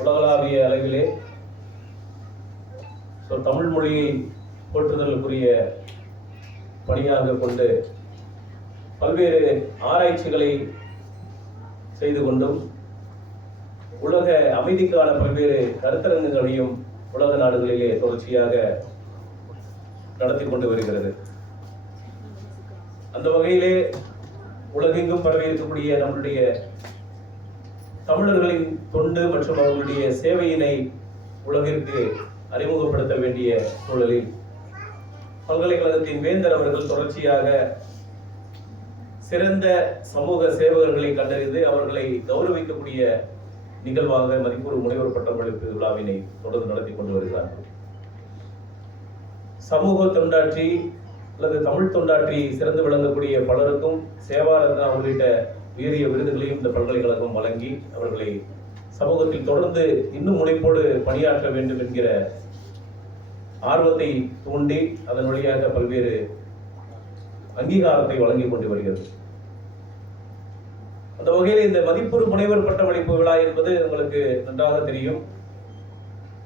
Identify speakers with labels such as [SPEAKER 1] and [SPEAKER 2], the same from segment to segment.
[SPEAKER 1] உலகளாவிய அளவிலே ஸோ தமிழ் மொழியை போற்றுதலுக்குரிய பணியாக கொண்டு பல்வேறு ஆராய்ச்சிகளை செய்து கொண்டும் உலக அமைதிக்கான பல்வேறு கருத்தரங்குகளையும் உலக நாடுகளிலே தொடர்ச்சியாக நடத்தி கொண்டு வருகிறது. அந்த வகையிலே உலகெங்கும் பரவி இருக்கக்கூடிய நம்மளுடைய தமிழர்களின் தொண்டு மற்றும் அவர்களுடைய சேவையினை உலகிற்கு அறிமுகப்படுத்த வேண்டிய சூழலில் பல்கலைக்கழகத்தின் வேந்தர் அவர்கள் தொடர்ச்சியாக சிறந்த சமூக சேவகர்களை கண்டறிந்து அவர்களை கௌரவிக்கக்கூடிய நிகழ்வாக மதிப்பூர் முனைவர் பட்டமளிப்பு விழாவினை தொடர்ந்து நடத்தி கொண்டு வருகிறார்கள் சமூக தொண்டாற்றி அல்லது தமிழ் தொண்டாற்றி சிறந்து விளங்கக்கூடிய பலருக்கும் சேவாரத்னா உள்ளிட்ட உயரிய விருதுகளையும் இந்த பல்கலைக்கழகம் வழங்கி அவர்களை சமூகத்தில் தொடர்ந்து இன்னும் முனைப்போடு பணியாற்ற வேண்டும் என்கிற ஆர்வத்தை தூண்டி அதன் வழியாக பல்வேறு அங்கீகாரத்தை வழங்கி கொண்டு வருகிறது. அந்த வகையில் இந்த மதிப்புறு முனைவர் பட்டமளிப்பு விழா என்பது உங்களுக்கு நன்றாக தெரியும்.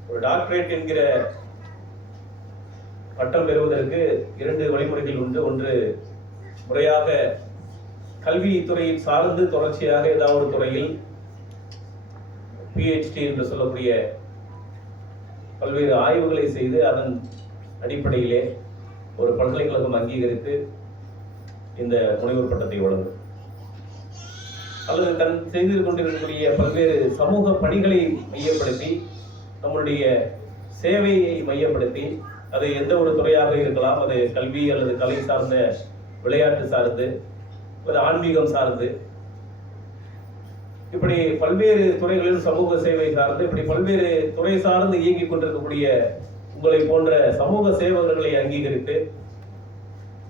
[SPEAKER 1] ஒரு டாக்டரேட் என்கிற பட்டம் பெறுவதற்கு இரண்டு வழிமுறைகள் உண்டு. ஒன்று முறையாக கல்வித்துறையில் சார்ந்து தொடர்ச்சியாக ஏதாவது ஒரு துறையில் பிஹெச்டி என்று சொல்லக்கூடிய பல்வேறு ஆய்வுகளை செய்து அதன் அடிப்படையிலே ஒரு பல்கலைக்கழகம் அங்கீகரித்து இந்த முனைவர் பட்டத்தை வழங்கும். அல்லது தன் செய்து கொண்டிருக்கக்கூடிய பல்வேறு சமூக பணிகளை மையப்படுத்தி நம்மளுடைய சேவையை மையப்படுத்தி அது எந்த ஒரு துறையாக இருக்கலாம் அது கல்வி அல்லது கலை சார்ந்த விளையாட்டு சார்ந்து ஒரு ஆன்மீகம் சார்ந்து இப்படி பல்வேறு துறைகளில் சமூக சேவை சார்ந்து இப்படி பல்வேறு துறை சார்ந்து இயங்கிக் கொண்டிருக்கக்கூடிய உங்களை போன்ற சமூக சேவகர்களை அங்கீகரித்து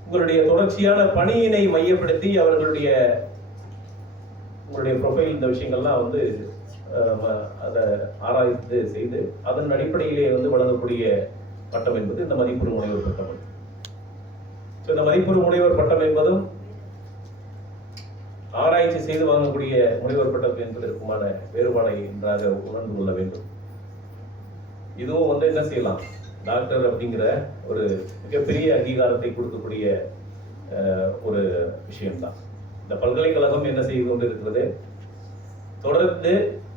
[SPEAKER 1] உங்களுடைய தொடர்ச்சியான பணியினை மையப்படுத்தி அவர்களுடைய உங்களுடைய ப்ரொஃபைல் இந்த விஷயங்கள்லாம் வந்து அதை ஆராய்ந்து செய்து அதன் அடிப்படையிலே வந்து வழங்கக்கூடிய பட்டம் என்பது இந்த மதிப்புறு முனைவர் பட்டம். ஸோ இந்த மதிப்புறு முனைவர் பட்டம் என்பதும் ஆராய்ச்சி செய்து வாங்கக்கூடிய முனைவர் பட்டம் என்பதற்குமான வேறுபாடை என்றாக உணர்ந்து கொள்ள வேண்டும். இதுவும் வந்து என்ன செய்யலாம்? டாக்டர் அப்படிங்கிற ஒரு மிகப்பெரிய அங்கீகாரத்தை கொடுக்கக்கூடிய ஒரு விஷயம்தான். இந்த பல்கலைக்கழகம் என்ன செய்து கொண்டிருக்கிறது? தொடர்ந்து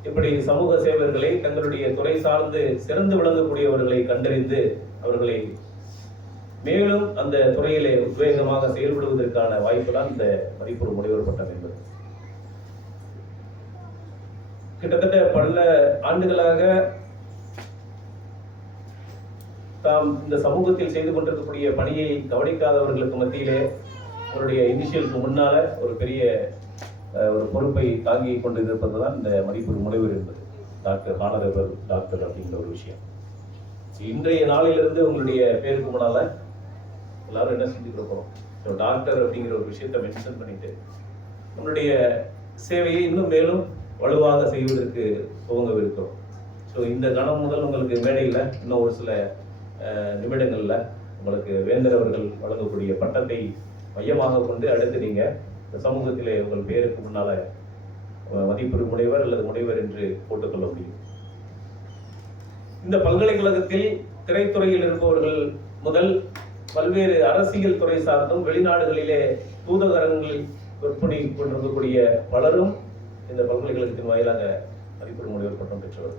[SPEAKER 1] இப்படி சமூக சேவர்களை தங்களுடைய துறை சார்ந்து சிறந்து விளங்கக்கூடியவர்களை கண்டறிந்து அவர்களை மேலும் அந்த துறையிலே உத்வேகமாக செயல்படுவதற்கான வாய்ப்பு தான் இந்த மதிப்பு முனைவர் பட்டம் என்பது. கிட்டத்தட்ட பல ஆண்டுகளாக தாம் இந்த சமூகத்தில் செய்து கொண்டிருக்கக்கூடிய பணியை கவனிக்காதவர்களுக்கு மத்தியிலே அவருடைய இனிஷியலுக்கு முன்னால ஒரு பெரிய ஒரு பொறுப்பை தாங்கி கொண்டு இருப்பது தான் இந்த மதிப்பூர் முனைவர் என்பது. டாக்டர் ஹானரபிள் டாக்டர் அப்படிங்கிற ஒரு விஷயம். இன்றைய நாளிலிருந்து உங்களுடைய பேருக்கு முன்னால எல்லாரும் என்ன செஞ்சுட்டு இருக்கோம் ஸோ டாக்டர் அப்படிங்கிற ஒரு விஷயத்தை மென்ஷன் பண்ணிட்டு நம்மளுடைய சேவையை இன்னும் மேலும் வலுவாக செய்வதற்கு துவங்கவிருக்கிறோம். ஸோ இந்த கணம் முதல் உங்களுக்கு மேடையில் இன்னும் ஒரு சில நிமிடங்களில் உங்களுக்கு வேந்தர் அவர்கள் வழங்கக்கூடிய பட்டத்தை மையமாக கொண்டு அடுத்து நீங்கள் இந்த சமூகத்திலே உங்கள் பேருக்கு முன்னால் அஹ், மதிப்புறு முனைவர் அல்லது முனைவர் என்று போட்டுக்கொள்ள முடியும். இந்த பல்கலைக்கழகத்தில் திரைத்துறையில் இருப்பவர்கள் முதல் பல்வேறு அரசியல் துறை சார்ந்தும் வெளிநாடுகளிலே தூதகரங்களில் விற்பனை கொண்டிருக்கக்கூடிய பலரும் இந்த பல்கலைக்கழகத்தின் வாயிலாக அறிவிப்பு முனைவர் பட்டம் பெற்றவர்.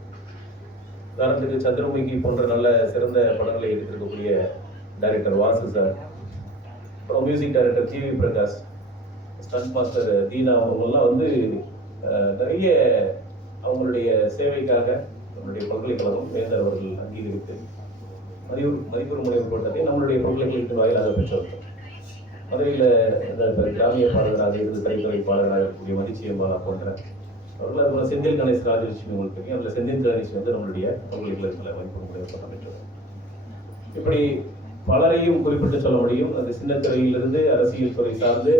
[SPEAKER 1] உதாரணத்துக்கு சந்திரமுகி போன்ற நல்ல சிறந்த படங்களை எடுத்திருக்கக்கூடிய டைரக்டர் வாசு சார் அப்புறம் music director GV Prakash stunt master Dheena அவங்கெல்லாம் வந்து நிறைய அவங்களுடைய சேவைக்காக நம்மளுடைய பல்கலைக்கழகம் வேந்தர் அவர்கள் அங்கீகரித்து மதிப்பு மதிப்பெரும் முனைவு பட்டத்தை நம்மளுடைய பல்கலைக்கழகத்தின் வாயிலாக பெற்றவர்கள் மதுரையில் இந்த கிராமிய பாடகராக இருந்து திரைத்துறை பாடகராக இருக்கக்கூடிய மதிச்சியம்பாலா போன்ற அவர்கள் அதுபோல் செந்தில் கணேஷ் ராஜலட்சுமி உங்களுக்கு தெரியும். அதில் செந்தில் கணேஷ் வந்து நம்மளுடைய பல்கலைக்கழகத்தில் மதிப்பு முனைவு பட்டம் பெற்றவர். இப்படி பலரையும் குறிப்பிட்டு சொல்ல முடியும். அது சின்ன துறையிலிருந்து அரசியல் துறை சார்ந்து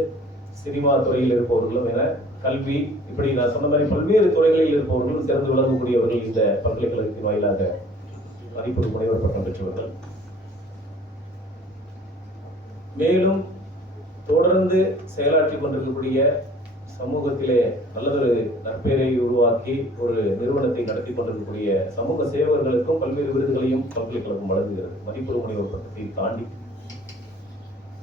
[SPEAKER 1] சினிமா துறையில் இருப்பவர்களும் என கல்வி இப்படி நான் சொன்ன மாதிரி பல்வேறு துறைகளில் இருப்பவர்களும் சிறந்து விளங்கக்கூடியவர்கள் இந்த பல்கலைக்கழகத்தின் வாயிலாக மதிப்பு முனைவர் பட்டம் பெற்றவர்கள். மேலும் தொடர்ந்து செயலாற்றி கொண்டிருக்கக்கூடிய சமூகத்திலே நல்லதொரு நற்பெயரை உருவாக்கி ஒரு நிறுவனத்தை நடத்தி கொண்டிருக்கக்கூடிய சமூக சேவர்களுக்கும் பல்வேறு விருதுகளையும் பல்கலைக்கழகம் வழங்குகிறது. மதிப்புறு முனைவர் பட்டத்தை தாண்டி.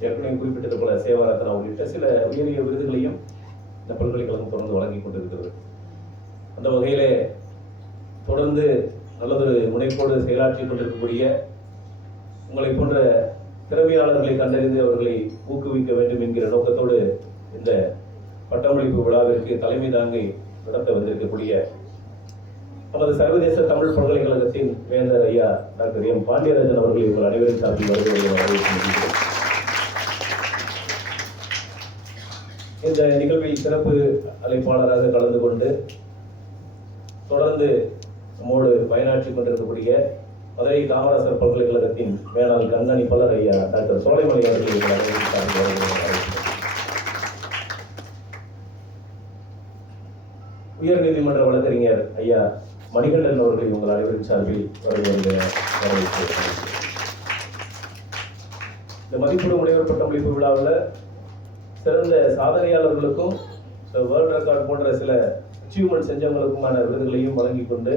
[SPEAKER 1] ஏற்கனவே குறிப்பிட்டது போல சேவாரத்னா உள்ளிட்ட சில உயரிய விருதுகளையும் இந்த பல்கலைக்கழகம் தொடர்ந்து வழங்கி கொண்டிருக்கிறது. அந்த வகையிலே தொடர்ந்து நல்லது முனைப்போடு செயலாற்றி கொண்டிருக்கக்கூடிய உங்களை போன்ற திறமையாளர்களை கண்டறிந்து அவர்களை ஊக்குவிக்க வேண்டும் என்கிற நோக்கத்தோடு இந்த பட்டமளிப்பு விழாவிற்கு தலைமை தாங்கி நடத்த வந்திருக்கக்கூடிய நமது சர்வதேச தமிழ் பல்கலைக்கழகத்தின் வேந்தர் ஐயா டாக்டர் எம். பாண்டியராஜன் அவர்களை உங்கள் அனைவரும் சார்பில் வருவதை இந்த நிகழ்வில் சிறப்பு அழைப்பாளராக கலந்து கொண்டு தொடர்ந்து நம்மோடு பயனாற்றி கொண்டிருக்கக்கூடிய மதுரை காமராசர் பல்கலைக்கழகத்தின் மேலாள் கண்காணிப்பாளர் ஐயா டாக்டர் சோலைமலை அவர்களை உயர் நீதிமன்ற வழக்கறிஞர் ஐயா மணிகண்டன் அவர்களை உங்கள் அனைவரின் சார்பில் இந்த மதிப்பீடு முனைவர் பட்டமளிப்பு விழாவில் சிறந்த சாதனையாளர்களுக்கும் வேர்ல்ட் ரெக்கார்ட் போன்ற சில அச்சீவ்மெண்ட் செஞ்சவங்களுக்குமான விருதுகளையும் வழங்கி கொண்டு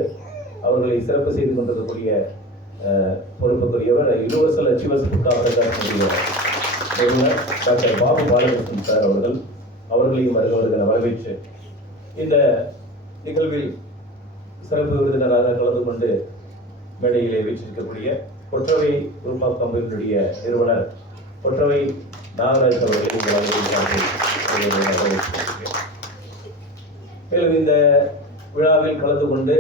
[SPEAKER 1] அவர்களை சிறப்பு செய்து கொண்டிருக்கக்கூடிய பொறுப்புக்குரியவர் universal achievers book doctor Babu Balakrishnan sir அவர்கள் அவர்களையும் வருக வரவேற்று இந்த நிகழ்வில் சிறப்பு விருந்தினராக கலந்து கொண்டு மேடையிலே வீற்றிருக்கக்கூடிய கொற்றவை குரூப் ஆஃப் கம்பெனியுடைய நிறுவனர் கொற்றவை நாகராஜ் அவர்களை மேலும் இந்த விழாவில் கலந்து கொண்டு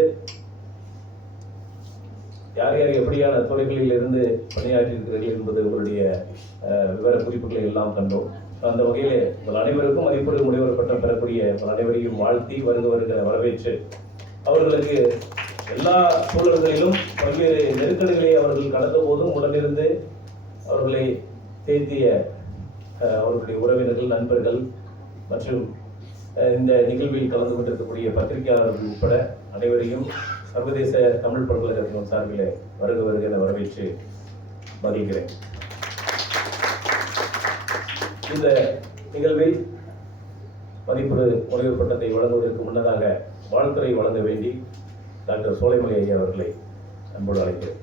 [SPEAKER 1] யார் யார் எப்படியான துறைகளில் இருந்து பணியாற்றியிருக்கிறீர்கள் என்பது உங்களுடைய விவர குறிப்புகளை எல்லாம் கண்டோம். அந்த வகையில் உங்கள் அனைவருக்கும் மதிப்பீடு முனைவர் பட்டம் பெறக்கூடிய உங்கள் அனைவரையும் வாழ்த்தி வருக வரவேற்று அவர்களுக்கு எல்லா சூழல்களிலும் பல்வேறு நெருக்கடிகளை அவர்கள் கடந்த போதும் உடனிருந்து அவர்களை தேத்திய அவர்களுடைய உறவினர்கள் நண்பர்கள் மற்றும் இந்த நிகழ்வில் கலந்து கொண்டிருக்கக்கூடிய பத்திரிகையாளர்கள் உட்பட அனைவரையும் சர்வதேச தமிழ் பல்கலைக்கழகம் சார்பில் வருக வருகிற வரவேற்று மதிக்கிறேன் இந்த நிகழ்வில் மதிப்பு முனைவர் பட்டத்தை வழங்குவதற்கு முன்னதாக வாழ்த்துறை வழங்க வேண்டி டாக்டர் சோலைமலை ஐயா அவர்களை அன்போடு அழைக்கிறேன்.